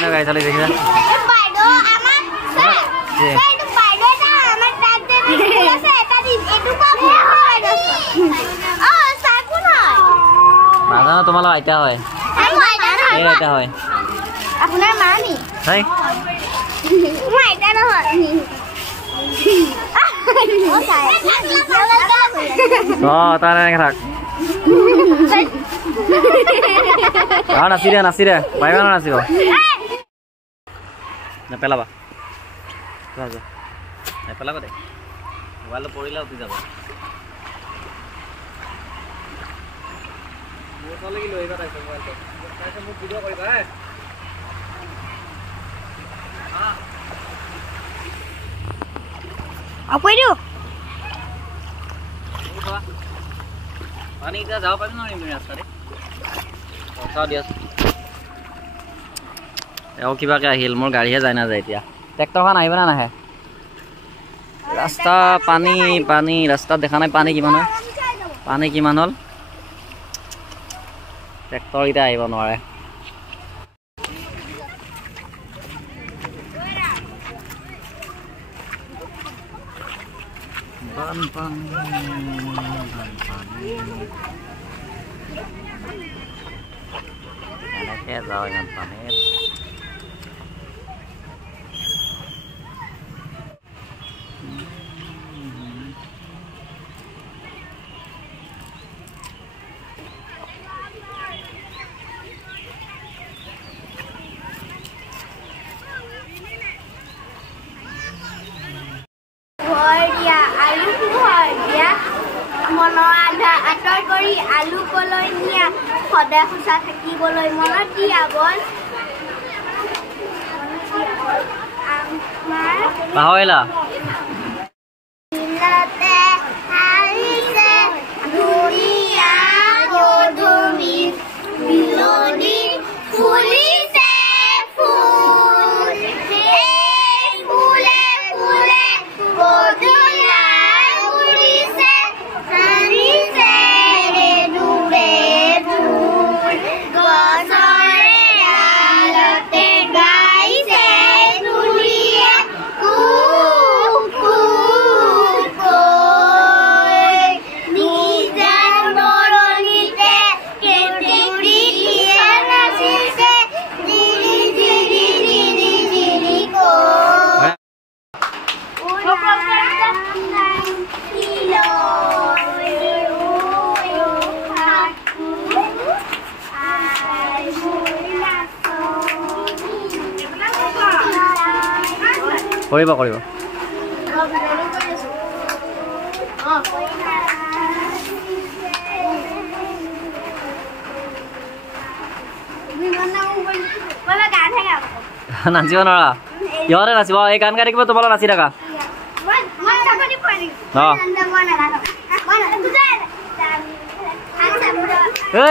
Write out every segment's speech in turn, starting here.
কেনে গাড়ী চলাই দেখিছা বাইদেউ আমাৰ বাইদেউ বাইদেউ আমাৰ তাত যে আছে এটা দিন এটো পাব চাকুন হয় নাজানো তোমালোক আইতা হয় এই আইতা হয় আপোনাৰ মা নি হয় মই আইতা নহয় তাৰ এনেকে থাক নাচি দে পাৰিবা নাচিব নেপেলাবা নেপেলাবা দে মোবাইলটো পৰিলে উঠি যাব লৈ আহিবা তাৰপিছত মোবাইলটো তাৰপিছত মোক ভিডিঅ' কৰিবা আপৈ দিও পানী এতিয়া যাব পাৰিম নোৱাৰিম ৰাস্তাৰে চাওঁ দিয়াচোন এওঁ কিবাকে আহিল মোৰ গাড়ীহে যায় নাযায় এতিয়া ট্ৰেক্টৰখন আহিব নে নাহে ৰাস্তা পানী পানী ৰাস্তাত দেখা নাই পানী কিমান হয় পানী কিমান হ'ল ট্ৰেক্টৰ এতিয়া আহিব নোৱাৰে এনেকে যাওঁ ইমান পানীত আঁতৰ কৰি আলু কলৈ নিয়া সদায় সঁচা থাকিবলৈ মনত দিয়া বল পাহৰিলা কৰিব কৰিব নাচিব নোৱাৰা ইহঁতে নাচিব এই গান গাই থাকিব তোমালোক নাচি থাকা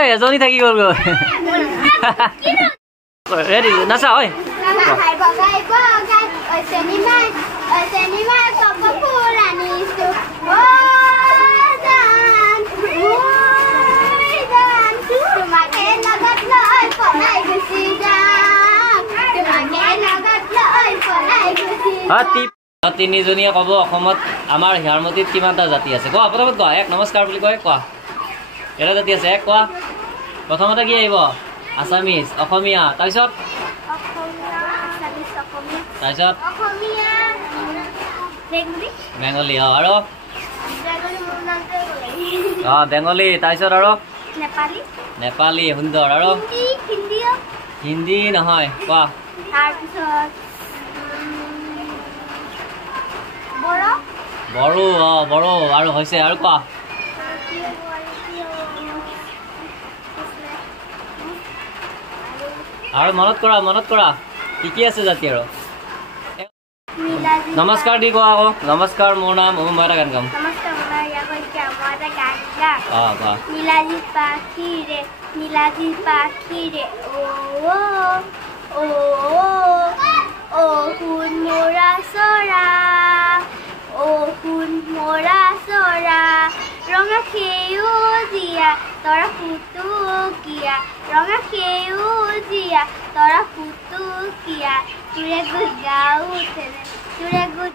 এজনী থাকি গ'ল ৰেডি নাচা ঐ তিনিজনীয়ে ক'ব অসমত আমাৰ হিয়াৰমতিত কিমানটা জাতি আছে কোৱা প্ৰথমত কোৱা এক নমস্কাৰ বুলি কয় কোৱা কেইটা জাতি আছে এক কোৱা প্ৰথমতে কি আহিব আছামিজ অসমীয়া তাৰপিছত বেংগলী আৰু বেংগলী তাৰপিছত আৰু নেপালী সুন্দৰ আৰু হিন্দী নহয় কোৱা বড়ো বড়ো আৰু হৈছে আৰু কোৱা আৰু মনত কৰা কি আছে জাতি আৰু নমস্কাৰ দি কোৱা আকৌ নমস্কাৰ মোৰ নাম মই এটা গান গাম নীলাজি পাখিৰে ও শুন মৰা চৰা ৰঙা সেউজীয়া তৰা ফুটুকীয়া তুৰে গুড গাঁও তুৰে গুড